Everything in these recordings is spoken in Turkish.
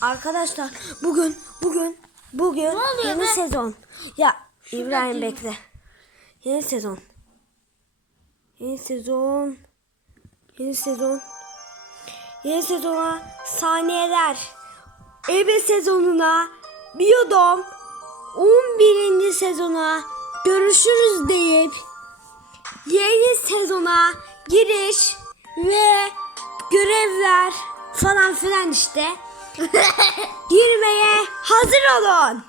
Arkadaşlar bugün bugün bugün yeni be? sezon. Ya İbrahim değil. bekle. Yeni sezon. Yeni sezon. Yeni sezon. Yeni sezona saniyeler. Ebe sezonuna Biyodom 11. sezona görüşürüz deyip yeni sezona giriş ve görevler falan filan işte girmeye hazır olun.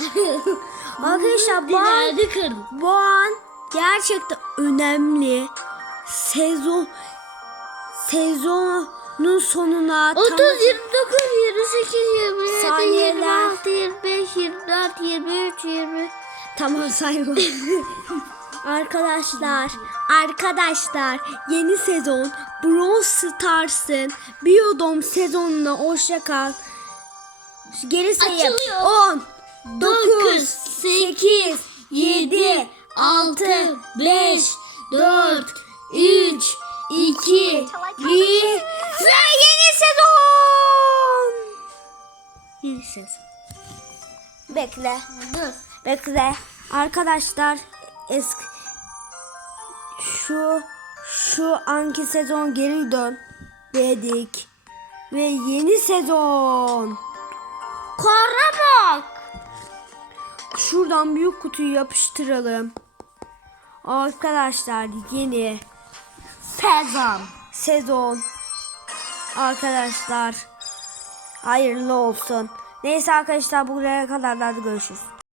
Arkadaşlar bu an, bu an gerçekten önemli. Sezon sezonun sonuna 30, tam- 29, 28, 27, Saniyeler. 26, 25, 24, 23, 20. Tamam sayma. arkadaşlar, arkadaşlar yeni sezon Brawl Stars'ın Biodome sezonuna hoşça kal. Geri. Açılıyor. 10 9 Dokuz, 8 7 6 5 4 3 2 1 ve yeni sezon. Yeni ses. Bekle. Dur. Bekle. Arkadaşlar eski şu şu anki sezon geri dön dedik. Ve yeni sezon. Kara bak. Şuradan büyük kutuyu yapıştıralım. Arkadaşlar yeni Sezon. sezon. Arkadaşlar hayırlı olsun. Neyse arkadaşlar buraya kadar da görüşürüz.